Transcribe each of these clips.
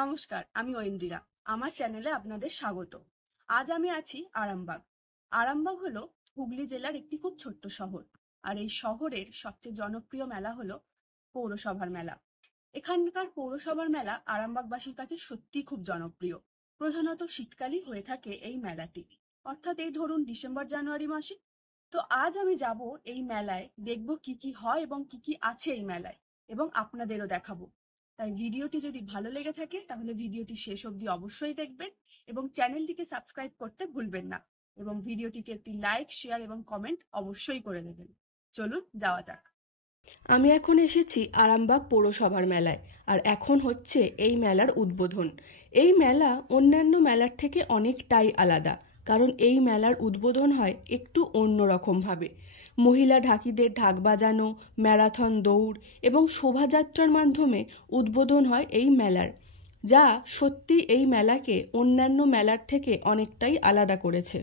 নমস্কার, আমি ঐন্দ্রিরা। আমার চ্যানেলে আপনাদের স্বাগত। আজ আমি আছি আরামবাগ। আরামবাগ হলো হুগলি জেলার একটি খুব ছোট্ট শহর। আর এই শহরের সবচেয়ে জনপ্রিয় মেলা হলো পৌরসভার মেলা। এখানকার পৌরসভার মেলা আরামবাগবাসীর কাছে সত্যিই খুব জনপ্রিয়। প্রধানত শীতকালই হয়ে থাকে এই মেলাটি, অর্থাৎ এই ধরুন ডিসেম্বর জানুয়ারি মাসে। তো আজ আমি যাব এই মেলায়, দেখব কি কি হয় এবং কি কি আছে এই মেলায়, এবং আপনাদেরও দেখাবো। তাই ভিডিওটি যদি ভালো লেগে থাকে তাহলে ভিডিওটি শেষ অবধি অবশ্যই দেখবেন এবং চ্যানেলটিকে সাবস্ক্রাইব করতে ভুলবেন না, এবং ভিডিওটিকে একটি লাইক, শেয়ার এবং কমেন্ট অবশ্যই করে দেবেন। চলুন যাওয়া যাক। আমি এখন এসেছি আরামবাগ পৌরসভার মেলায়, আর এখন হচ্ছে এই মেলার উদ্বোধন। এই মেলা অন্যান্য মেলার থেকে অনেকটাই আলাদা, কারণ এই মেলার উদ্বোধন হয় একটু অন্যরকমভাবে। মহিলা ঢাকিদের ঢাক বাজানো, ম্যারাথন দৌড় এবং শোভাযাত্রার মাধ্যমে উদ্বোধন হয় এই মেলার, যা সত্যি এই মেলাকে অন্যান্য মেলার থেকে অনেকটাই আলাদা করেছে।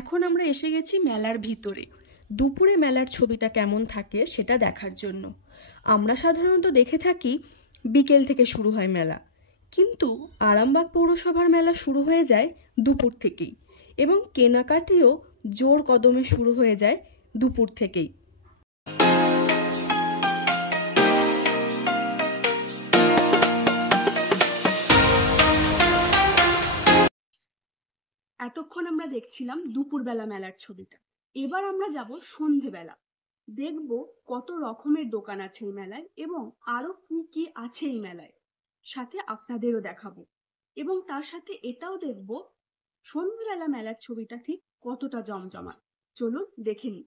এখন আমরা এসে গেছি মেলার ভিতরে। দুপুরে মেলার ছবিটা কেমন থাকে সেটা দেখার জন্য। আমরা সাধারণত দেখে থাকি বিকেল থেকে শুরু হয় মেলা, কিন্তু আরামবাগ পৌরসভার মেলা শুরু হয়ে যায় দুপুর থেকেই, এবং কেনাকাটিও জোর কদমে শুরু হয়ে যায় দুপুর থেকেই। এতক্ষণ আমরা দেখছিলাম দুপুরবেলা মেলার ছবিটা। এবার আমরা যাব সন্ধেবেলা। দেখব কত রকমের দোকান আছে এই মেলায় এবং আরো কি কি আছে এই মেলায়, সাথে আপনাদেরও দেখাবো। এবং তার সাথে এটাও দেখব সন্ধেবেলা মেলার ছবিটা ঠিক কতটা জমজমাট। চলুন দেখে নিই।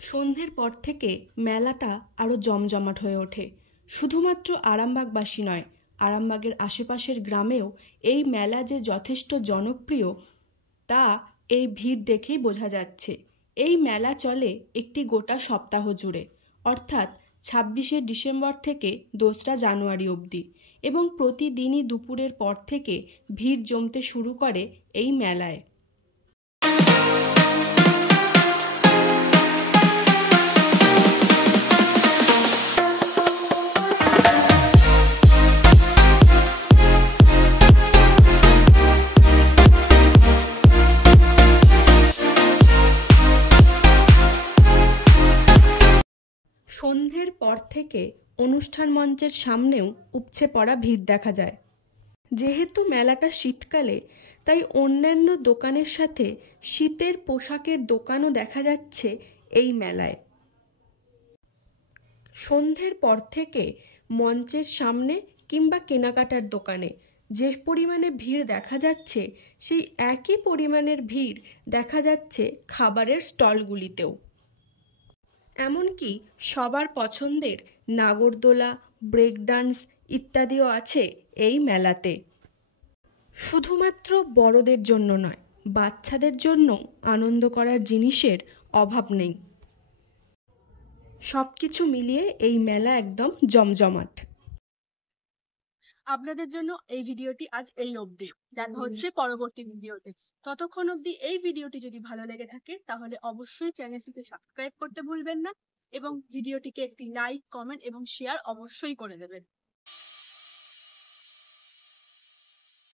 সন্ধ্যের পর থেকে মেলাটা আরও জমজমাট হয়ে ওঠে। শুধুমাত্র আরামবাগবাসী নয়, আরামবাগের আশেপাশের গ্রামেও এই মেলা যে যথেষ্ট জনপ্রিয় তা এই ভিড় দেখেই বোঝা যাচ্ছে। এই মেলা চলে একটি গোটা সপ্তাহ জুড়ে, অর্থাৎ 26শে ডিসেম্বর থেকে 2রা জানুয়ারি অবধি, এবং প্রতিদিনই দুপুরের পর থেকে ভিড় জমতে শুরু করে এই মেলায়। সন্ধ্যের পর থেকে অনুষ্ঠান মঞ্চের সামনেও উপচে পড়া ভিড় দেখা যায়। যেহেতু মেলাটা শীতকালে, তাই অন্যান্য দোকানের সাথে শীতের পোশাকের দোকানও দেখা যাচ্ছে এই মেলায়। সন্ধ্যের পর থেকে মঞ্চের সামনে কিংবা কেনাকাটার দোকানে যে পরিমাণে ভিড় দেখা যাচ্ছে সেই একই পরিমাণের ভিড় দেখা যাচ্ছে খাবারের স্টলগুলিতেও। এমনকি সবার পছন্দের নাগরদোলা, ব্রেক ডান্স ইত্যাদিও আছে এই মেলাতে। শুধুমাত্র বড়দের জন্য নয়, বাচ্চাদের জন্য আনন্দ করার জিনিসের অভাব নেই। সব কিছু মিলিয়ে এই মেলা একদম জমজমাট। আপনাদের জন্য এই ভিডিওটি আজ এই অবধি। দেখা হচ্ছে পরবর্তী ভিডিওতে। ততক্ষণ অবধি এই ভিডিওটি যদি ভালো লেগে থাকে তাহলে অবশ্যই চ্যানেলটিকে সাবস্ক্রাইব করতে ভুলবেন না এবং ভিডিওটিকে একটি লাইক, কমেন্ট এবং শেয়ার অবশ্যই করে দেবেন।